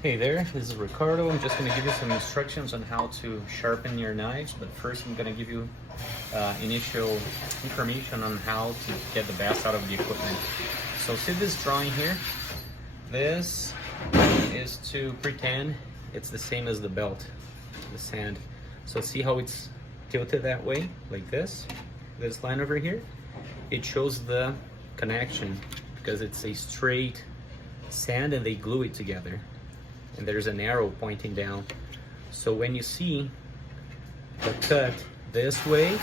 Hey there, this is Ricardo. I'm just going to give you some instructions on how to sharpen your knives, but first I'm going to give you initial information on how to get the best out of the equipment. So see this drawing here? This is to pretend it's the same as the belt, the sand. So see how it's tilted that way, like this line over here? It shows the connection because it's a straight sand and they glue it together. And there's an arrow pointing down. So when you see the cut this way,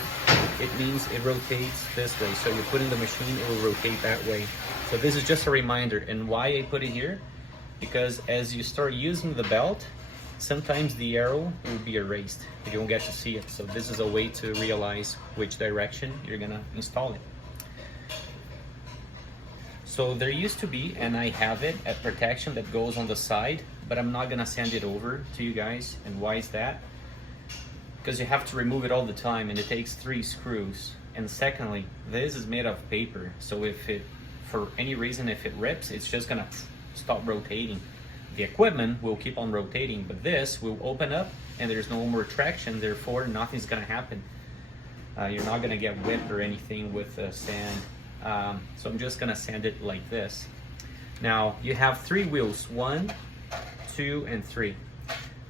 it means it rotates this way. So you put in the machine, it will rotate that way. So this is just a reminder. And why I put it here? Because as you start using the belt, sometimes the arrow will be erased. You don't get to see it. So this is a way to realize which direction you're gonna install it. So there used to be, and I have it, a protection that goes on the side, but I'm not gonna send it over to you guys. And why is that? Because you have to remove it all the time and it takes 3 screws. And secondly, this is made of paper. So if it, for any reason, if it rips, it's just gonna stop rotating. The equipment will keep on rotating, but this will open up and there's no more traction, therefore nothing's gonna happen. You're not gonna get whipped or anything with sand. So I'm just gonna sand it like this. Now you have 3 wheels, 1, 2, and 3.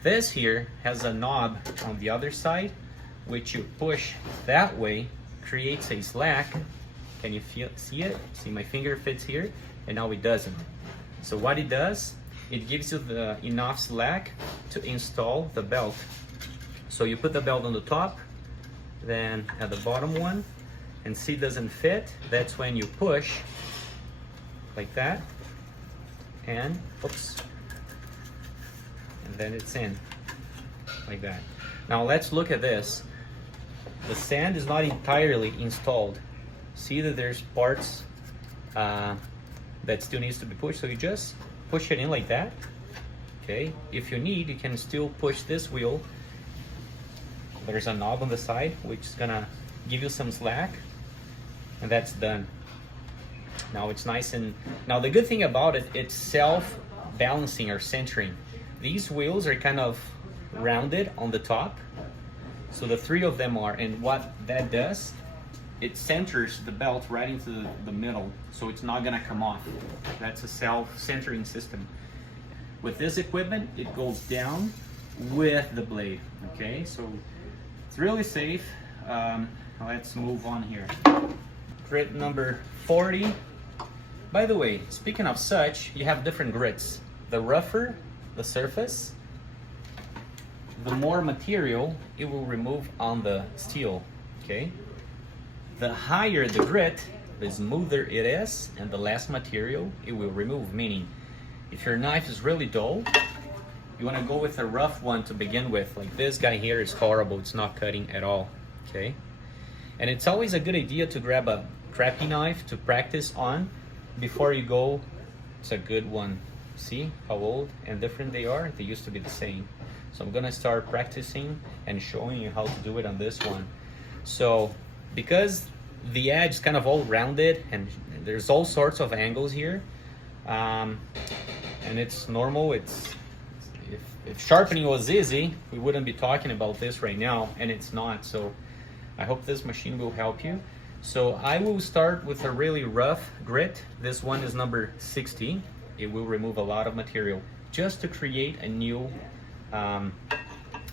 This here has a knob on the other side, which you push that way, creates a slack. Can you see it? See, my finger fits here, and now it doesn't. So what it does, it gives you the enough slack to install the belt. So you put the belt on the top, then at the bottom one, and see it doesn't fit, that's when you push like that, and oops, and then it's in like that. Now let's look at this. The sand is not entirely installed. See that there's parts that still needs to be pushed, so you just push it in like that. Okay, if you need, you can still push this wheel. There's a knob on the side which is gonna give you some slack, and that's done. Now it's nice, and now the good thing about it, it's self-balancing or centering. These wheels are kind of rounded on the top, so the 3 of them are, and what that does, it centers the belt right into the middle, so it's not gonna come off. That's a self-centering system. With this equipment, it goes down with the blade, okay? So it's really safe. Let's move on here. Grit number 40. By the way, speaking of such, you have different grits. The rougher the surface, the more material it will remove on the steel, okay? The higher the grit, the smoother it is, and the less material it will remove. Meaning, if your knife is really dull, you wanna go with a rough one to begin with. Like this guy here is horrible, it's not cutting at all, okay? And it's always a good idea to grab a crappy knife to practice on before you go. It's a good one. See how old and different they are? They used to be the same. So I'm gonna start practicing and showing you how to do it on this one. So because the edge is kind of all rounded and there's all sorts of angles here, and it's normal. It's if sharpening was easy, we wouldn't be talking about this right now, and it's not. So I hope this machine will help you. So I will start with a really rough grit. This one is number 60. It will remove a lot of material just to create a new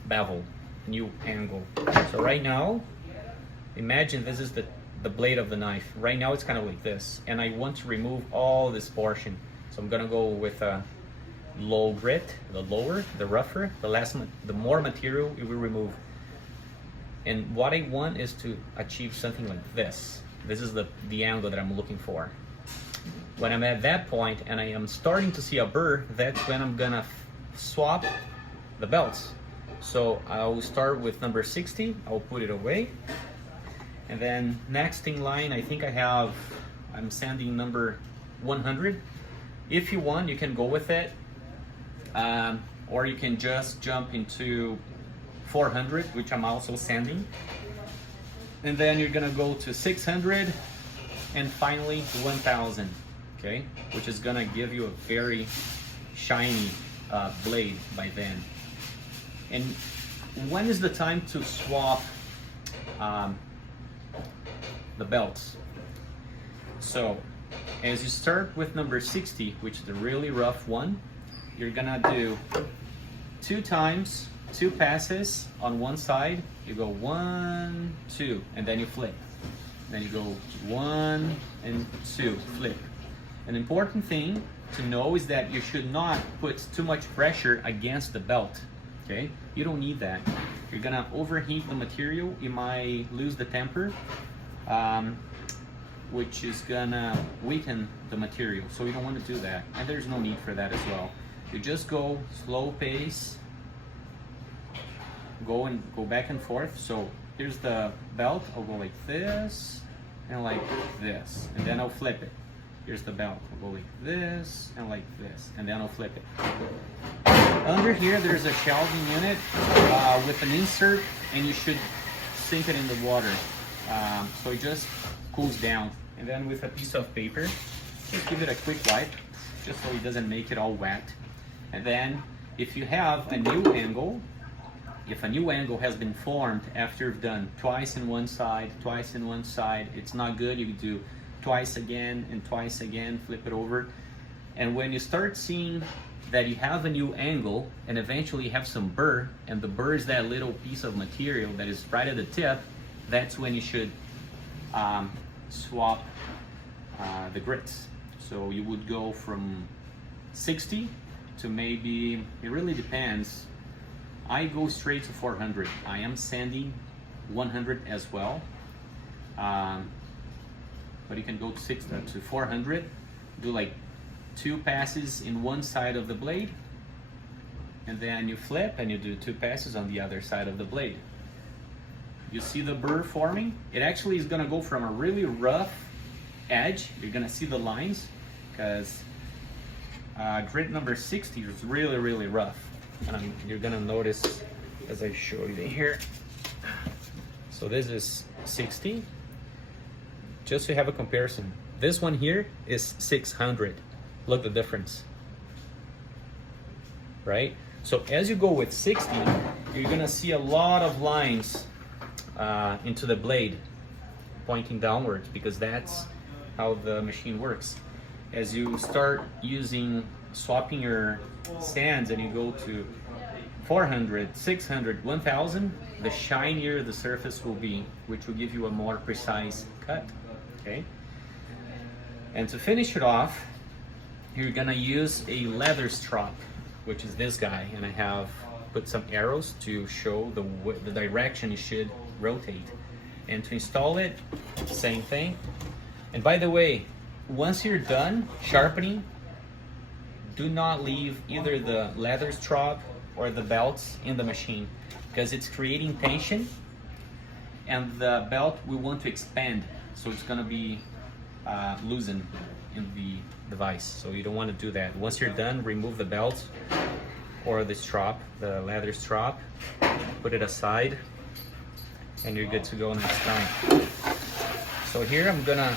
bevel, new angle. So right now, imagine this is the blade of the knife. Right now it's kind of like this, and I want to remove all this portion. So I'm gonna go with a low grit, the lower, the rougher, the more material it will remove. And what I want is to achieve something like this. This is the angle that I'm looking for. When I'm at that point and I am starting to see a burr, that's when I'm gonna swap the belts. So I'll start with number 60, I'll put it away. And then next in line, I think I'm sanding number 100. If you want, you can go with it. Or you can just jump into 400, which I'm also sanding. And then you're gonna go to 600 and finally 1000, okay? Which is gonna give you a very shiny blade by then. And when is the time to swap the belts? So as you start with number 60, which is the really rough one, you're gonna do 2 times, 2 passes on one side. You go 1, 2, and then you flip. Then you go 1 and 2, flip. An important thing to know is that you should not put too much pressure against the belt, okay? You don't need that. You're gonna overheat the material. You might lose the temper, which is gonna weaken the material. So you don't want to do that. And there's no need for that as well. You just go slow pace, go back and forth. So here's the belt. I'll go like this and like this, and then I'll flip it. Here's the belt. I'll go like this and like this, and then I'll flip it. Under here, there's a shelving unit with an insert, and you should sink it in the water so it just cools down. And then with a piece of paper, just give it a quick wipe, just so it doesn't make it all wet. And then if you have a new angle, if a new angle has been formed after you've done twice in one side, twice in one side, it's not good. You do twice again and twice again, flip it over. And when you start seeing that you have a new angle and eventually you have some burr, and the burr is that little piece of material that is right at the tip, that's when you should swap the grits. So you would go from 60 to maybe, it really depends. I go straight to 400. I am sanding 100 as well. But you can go to 400, do like 2 passes in one side of the blade, and then you flip and you do 2 passes on the other side of the blade. You see the burr forming? It actually is gonna go from a really rough edge. You're gonna see the lines, because grit number 60 is really, really rough. And you're gonna notice as I show you here. So this is 60. Just so you have a comparison, this one here is 600. Look the difference, right? So as you go with 60, you're gonna see a lot of lines into the blade pointing downwards, because that's how the machine works. As you start swapping your sands and you go to 400, 600, 1000, the shinier the surface will be, which will give you a more precise cut. Okay, and to finish it off, you're gonna use a leather strop, which is this guy, and I have put some arrows to show the direction you should rotate. And to install it, same thing. And by the way, once you're done sharpening, do not leave either the leather strop or the belts in the machine, because it's creating tension, and the belt we want to expand. So it's gonna be loosened in the device. So you don't want to do that. Once you're done, remove the belt or the strap, the leather strap, put it aside, and you're good to go next time. So here I'm gonna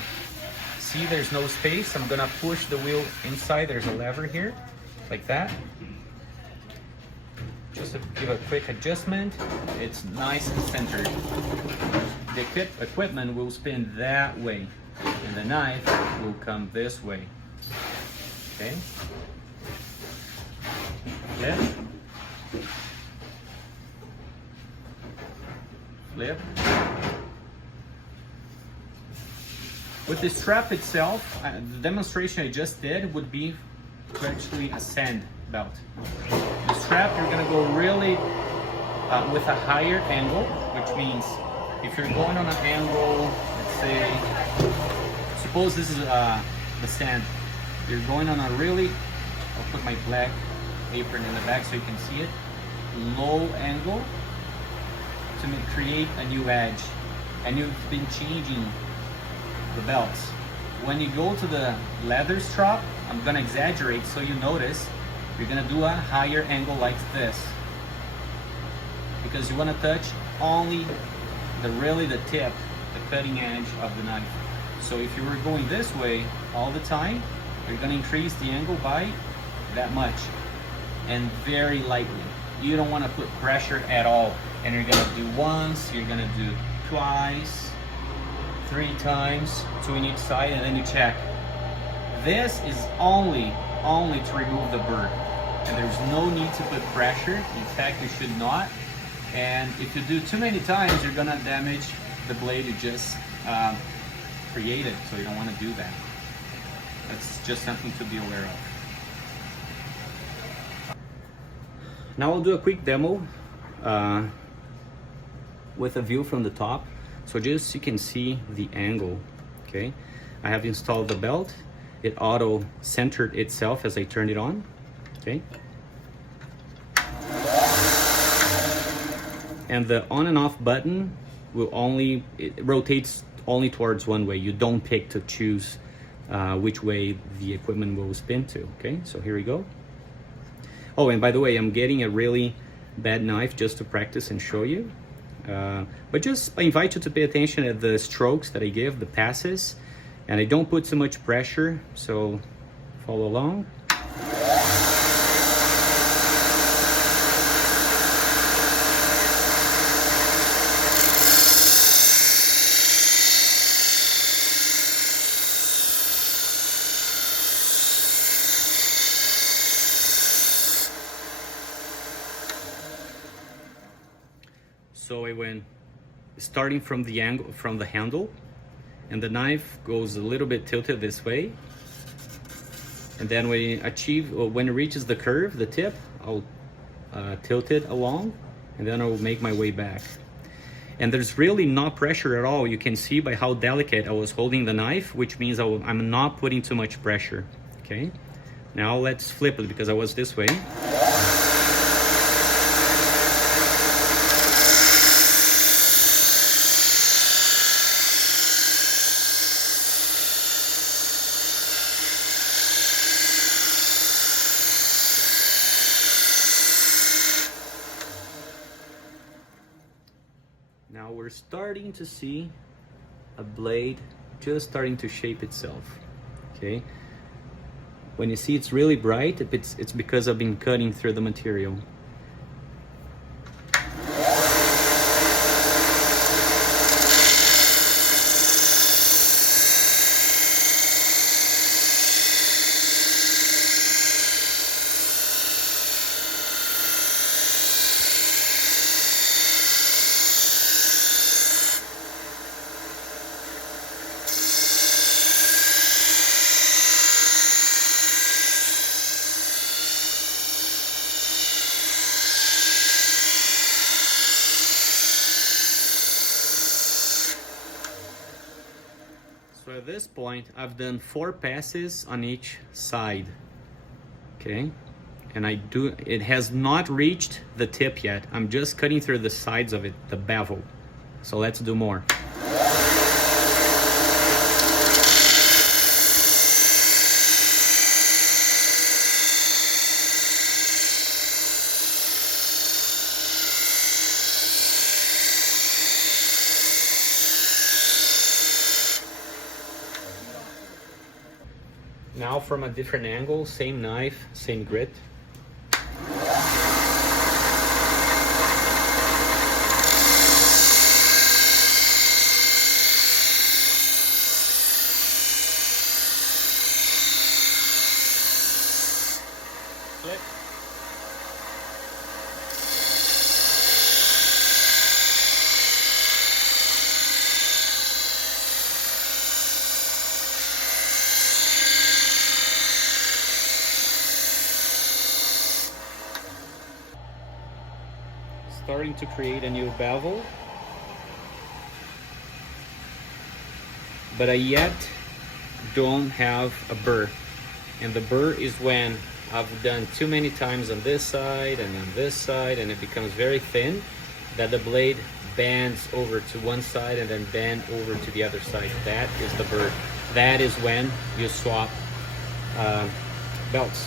see there's no space. I'm gonna push the wheel inside. There's a lever here, like that. Just to give a quick adjustment. It's nice and centered. The equipment will spin that way, and the knife will come this way. Okay? Flip. Flip. With the strap itself, the demonstration I just did would be to actually a sand belt. The strap, you're gonna go really with a higher angle, which means if you're going on an angle, let's say, suppose this is the sand, you're going on a really, I'll put my black apron in the back so you can see it, low angle to create a new edge. And you've been changing the belts. When you go to the leather strap, I'm gonna exaggerate so you notice, you're gonna do a higher angle like this, because you wanna touch only the tip, the cutting edge of the knife. So if you were going this way all the time, you're gonna increase the angle by that much. and very lightly. You don't want to put pressure at all. And you're gonna do once, you're gonna do twice, 3 times, 2 in each side, and then you check. This is only to remove the burr. And there's no need to put pressure. In fact, you should not. And if you do too many times, you're gonna damage the blade you just created. So you don't wanna do that. That's just something to be aware of. Now I'll do a quick demo with a view from the top. So just you can see the angle, okay? I have installed the belt. It auto centered itself as I turned it on, okay? And the on and off button will it rotates only towards one way. You don't pick to choose which way the equipment will spin to, okay? So here we go. Oh, and by the way, I'm getting a really bad knife just to practice and show you. But I invite you to pay attention at the strokes that I give, the passes, and I don't put so much pressure, so follow along. So I went starting from the angle, from the handle, and the knife goes a little bit tilted this way. And then when it reaches the curve, the tip, I'll tilt it along, and then I'll make my way back. And there's really not pressure at all. You can see by how delicate I was holding the knife, which means I'm not putting too much pressure, okay? Now let's flip it because I was this way. Now we're starting to see a blade just starting to shape itself, okay? When you see it's really bright, it's because I've been cutting through the material. So at this point, I've done 4 passes on each side, okay? And it has not reached the tip yet. I'm just cutting through the sides of it, the bevel. So let's do more. Now from a different angle, same knife, same grit. Flip. Starting to create a new bevel, but I yet don't have a burr, and the burr is when I've done too many times on this side and on this side, and it becomes very thin that the blade bends over to one side and then bend over to the other side. That is the burr. That is when you swap belts.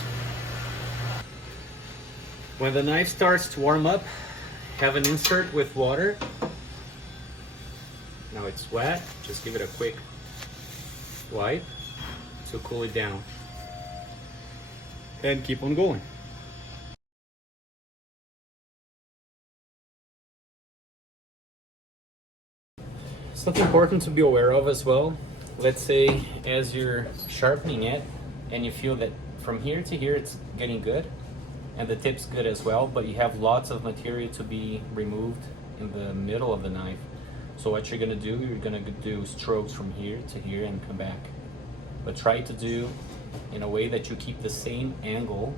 When the knife starts to warm up, have an insert with water. Now it's wet, just give it a quick wipe to cool it down. And keep on going. Something important to be aware of as well. Let's say as you're sharpening it and you feel that from here to here it's getting good and the tip's good as well, but you have lots of material to be removed in the middle of the knife. So what you're gonna do, you're gonna do strokes from here to here and come back. But try to do in a way that you keep the same angle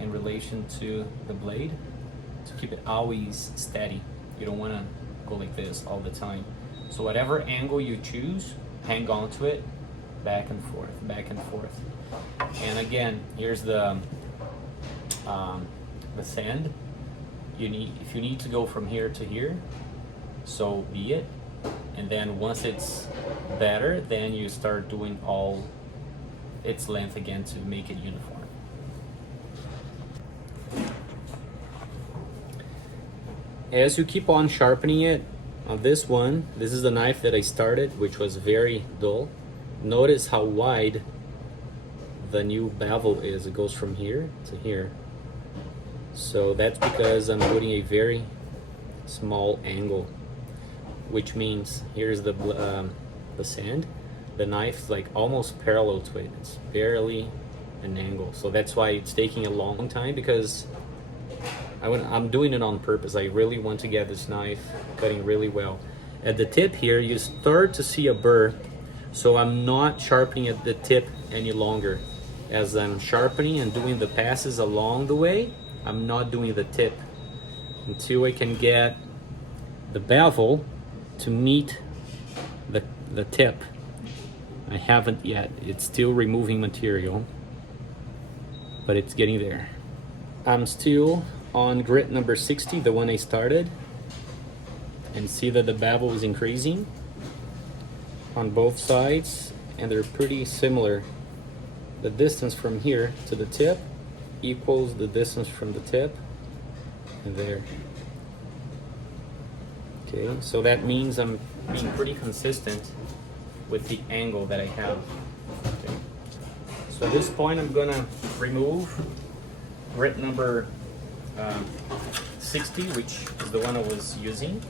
in relation to the blade to keep it always steady. You don't wanna go like this all the time. So whatever angle you choose, hang on to it, back and forth, back and forth. And again, here's the sand. If you need to go from here to here, so be it. And then once it's better, then you start doing all its length again to make it uniform. As you keep on sharpening it, on this one, this is the knife that I started, which was very dull. Notice how wide the new bevel is. It goes from here to here. So that's because I'm putting a very small angle, which means here's the sand. The knife's like almost parallel to it. It's barely an angle. So that's why it's taking a long time, because I'm doing it on purpose. I really want to get this knife cutting really well. At the tip here, you start to see a burr, so I'm not sharpening at the tip any longer. As I'm sharpening and doing the passes along the way, I'm not doing the tip until I can get the bevel to meet the tip. I haven't yet. It's still removing material, but it's getting there. I'm still on grit number 60, the one I started, and see that the bevel is increasing on both sides, and they're pretty similar. The distance from here to the tip equals the distance from the tip and there. Okay, so that means I'm being pretty consistent with the angle that I have. Okay. So at this point I'm gonna remove grit number 60, which is the one I was using,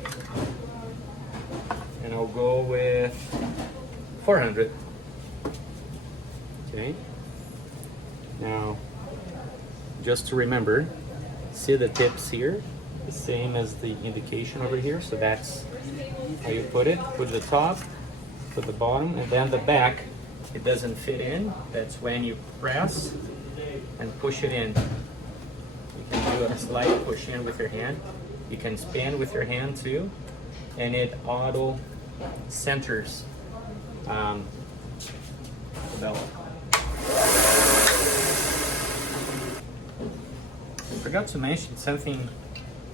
and I'll go with 400. Okay. Now, just to remember, see the tips here, the same as the indication over here. So that's how you put it. Put the top, put the bottom, and then the back. It doesn't fit in. That's when you press and push it in. You can do a slight push in with your hand. You can spin with your hand too, and it auto centers the bevel. I forgot to mention something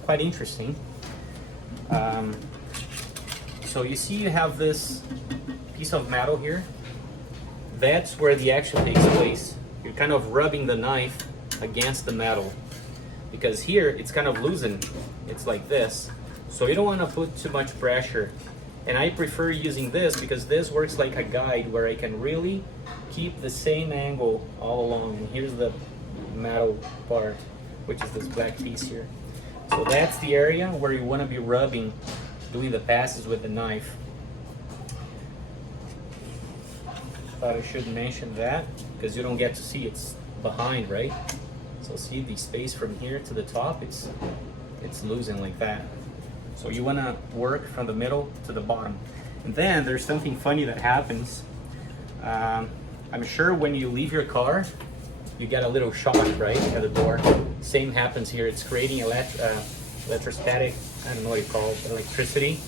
quite interesting. So you see you have this piece of metal here. That's where the action takes place. You're kind of rubbing the knife against the metal, because here it's kind of loosened. It's like this. So you don't want to put too much pressure. And I prefer using this because this works like a guide where I can really keep the same angle all along. And here's the metal part, which is this black piece here. So that's the area where you want to be rubbing, doing the passes with the knife. Thought I should mention that because you don't get to see it's behind, right? So see the space from here to the top, it's losing like that. So you want to work from the middle to the bottom. And then there's something funny that happens. I'm sure when you leave your car, you get a little shock, right, at the door. Same happens here. It's creating electrostatic, I don't know what you call it, electricity.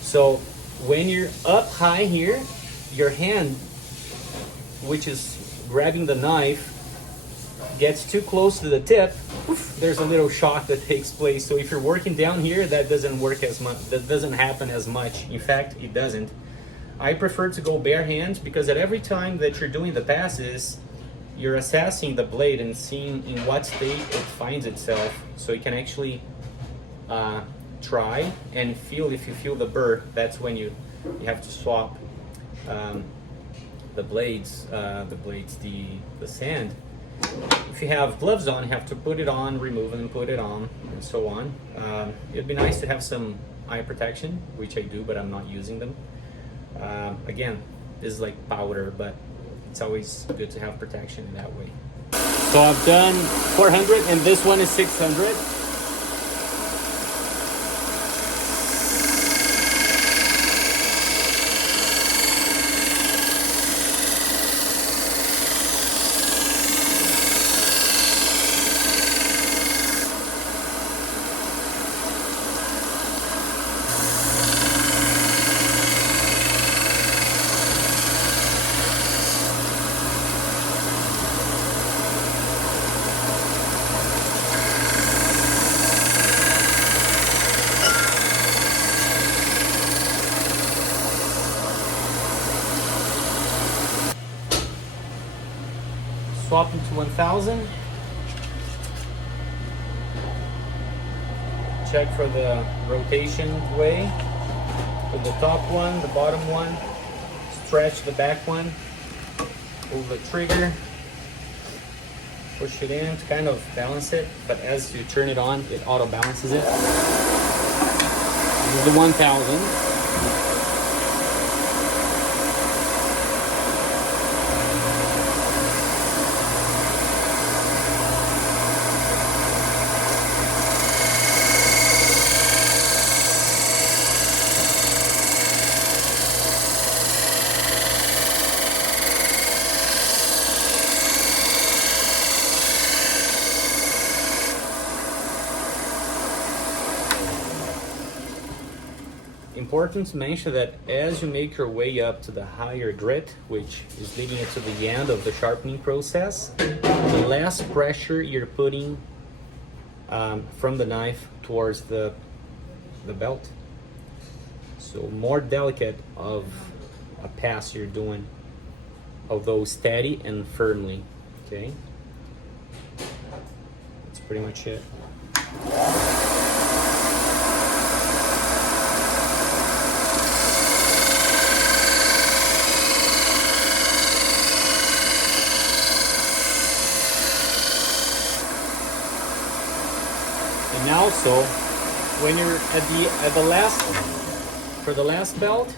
So when you're up high here, your hand, which is grabbing the knife, gets too close to the tip, poof, there's a little shock that takes place. So if you're working down here, that doesn't work as much. That doesn't happen as much. In fact, it doesn't. I prefer to go bare hands because at every time that you're doing the passes, you're assessing the blade and seeing in what state it finds itself. So you can actually try and feel. If you feel the burr, that's when you have to swap the sand. If you have gloves on, you have to put it on, remove them, put it on, and so on. It'd be nice to have some eye protection, which I do, but I'm not using them. Again, this is like powder, but it's always good to have protection in that way. So I've done 400 and this one is 600. Swap into 1000. Check for the rotation way. For the top one, the bottom one. Stretch the back one. Pull the trigger. Push it in to kind of balance it, but as you turn it on, it auto balances it. This is the 1000. Important to mention that as you make your way up to the higher grit, which is leading it to the end of the sharpening process, the less pressure you're putting from the knife towards the belt. So more delicate of a pass you're doing, although steady and firmly, okay? That's pretty much it. And also, when you're at the last, for the last belt,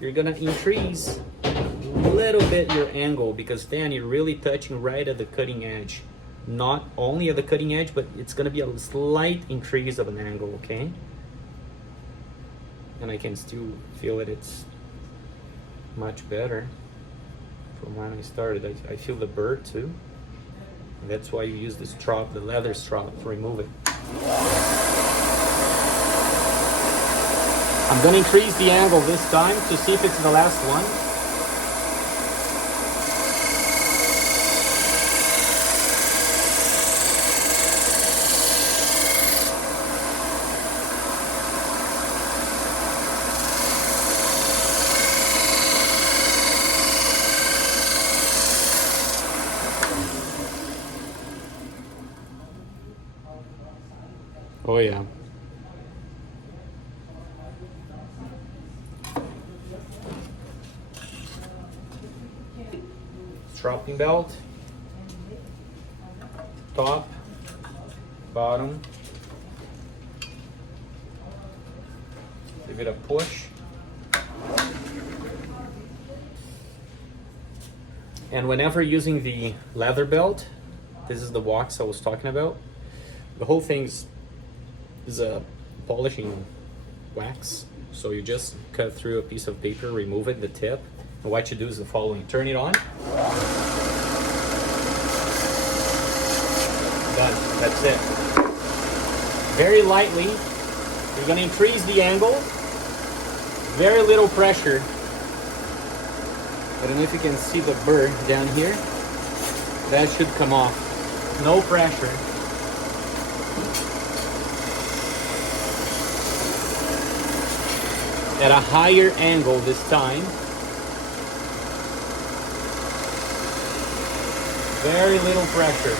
you're gonna increase a little bit your angle, because then you're really touching right at the cutting edge. Not only at the cutting edge, but it's gonna be a slight increase of an angle, okay? And I can still feel it, it's much better from when I started. I feel the burr too. And that's why you use the strap, the leather strap, to remove it. I'm gonna increase the angle this time to see if it's the last one. Oh yeah. Sharpening belt, top, bottom. Give it a push. And whenever using the leather belt, this is the wax I was talking about. The whole thing is a polishing wax. So you just cut through a piece of paper, remove it, the tip. And what you do is the following. Turn it on. Done. That's it. Very lightly. You're going to increase the angle. Very little pressure. I don't know if you can see the burr down here. That should come off. No pressure. At a higher angle this time. Very little pressure.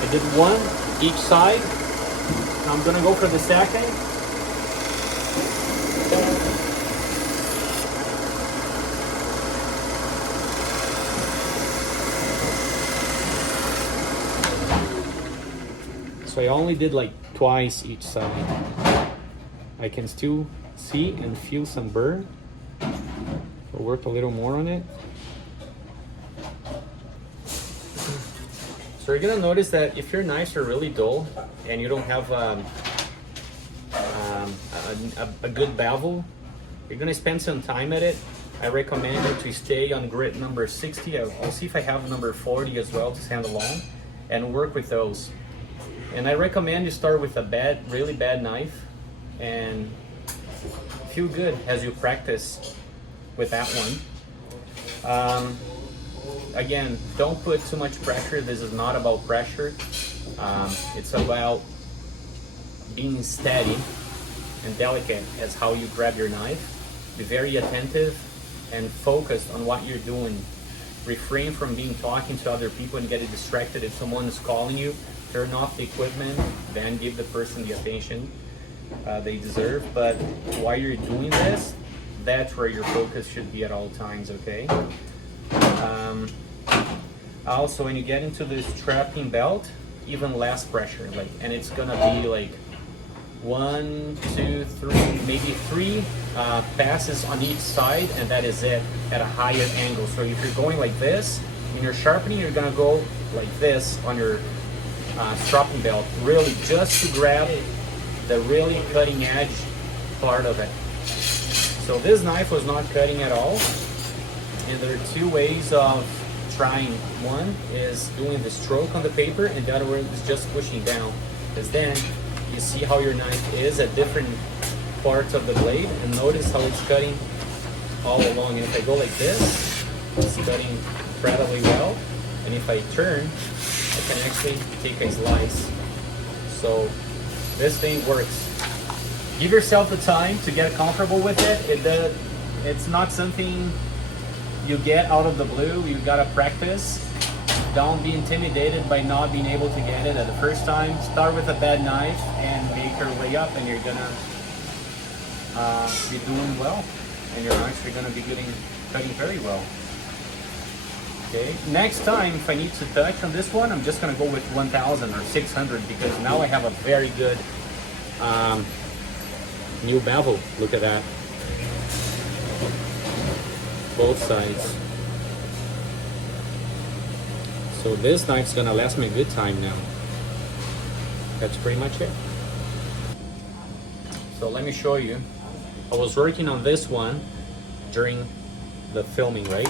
I did one each side. Now I'm gonna go for the second. So I only did like twice each side. I can still see and feel some burr, We'll work a little more on it. So you're gonna notice that if your knives are really dull and you don't have a good bevel, you're gonna spend some time at it. I recommend you to stay on grit number 60. I'll see if I have number 40 as well to send along, and work with those. And I recommend you start with a really bad knife and feel good as you practice with that one. Again, don't put too much pressure. This is not about pressure. It's about being steady and delicate as how you grab your knife. Be very attentive and focused on what you're doing. Refrain from talking to other people and getting distracted. If someone is calling you, turn off the equipment, then give the person the attention they deserve. But while you're doing this, that's where your focus should be at all times, okay? Also, when you get into this strapping belt, even less pressure, and it's gonna be like 1, 2, 3, maybe 3 passes on each side, and that is it at a higher angle. So if you're going like this, when you're sharpening, you're gonna go like this on your strapping belt, really just to grab the really cutting edge part of it. So this knife was not cutting at all, and there are 2 ways of trying. One is doing the stroke on the paper, and the other one is just pushing down, because then you see how your knife is at different parts of the blade, and notice how it's cutting all along. And if I go like this, it's cutting incredibly well, and if I turn, I can actually take a slice. So this thing works. Give yourself the time to get comfortable with it. It's not something you get out of the blue. You gotta practice. Don't be intimidated by not being able to get it at the first time. Start with a bad knife and make your way up, and you're gonna be doing well, and your knives are gonna be cutting very well. Okay. Next time, if I need to touch on this one, I'm just gonna go with 1000 or 600, because now I have a very good new bevel. Look at that. Both sides. So this knife's gonna last me a good time now. That's pretty much it. So let me show you. I was working on this one during the filming, right?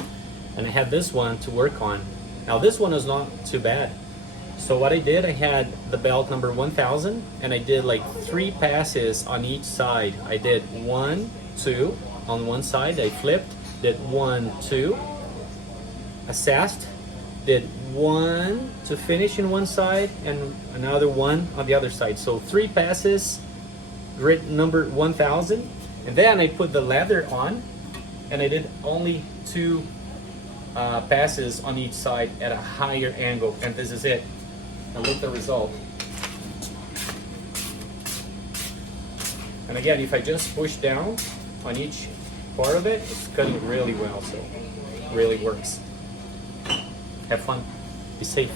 And I had this one to work on. Now this one is not too bad. So what I did, I had the belt number 1000, and I did like 3 passes on each side. I did 1, 2 on one side, I flipped, did 1, 2, assessed, did 1 to finish in one side, and another 1 on the other side. So 3 passes, grit number 1000, and then I put the leather on, and I did only 2 passes on each side at a higher angle, and this is it. And look at the result. And again, if I just push down on each part of it, it's cutting really well, so it really works. Have fun. Be safe.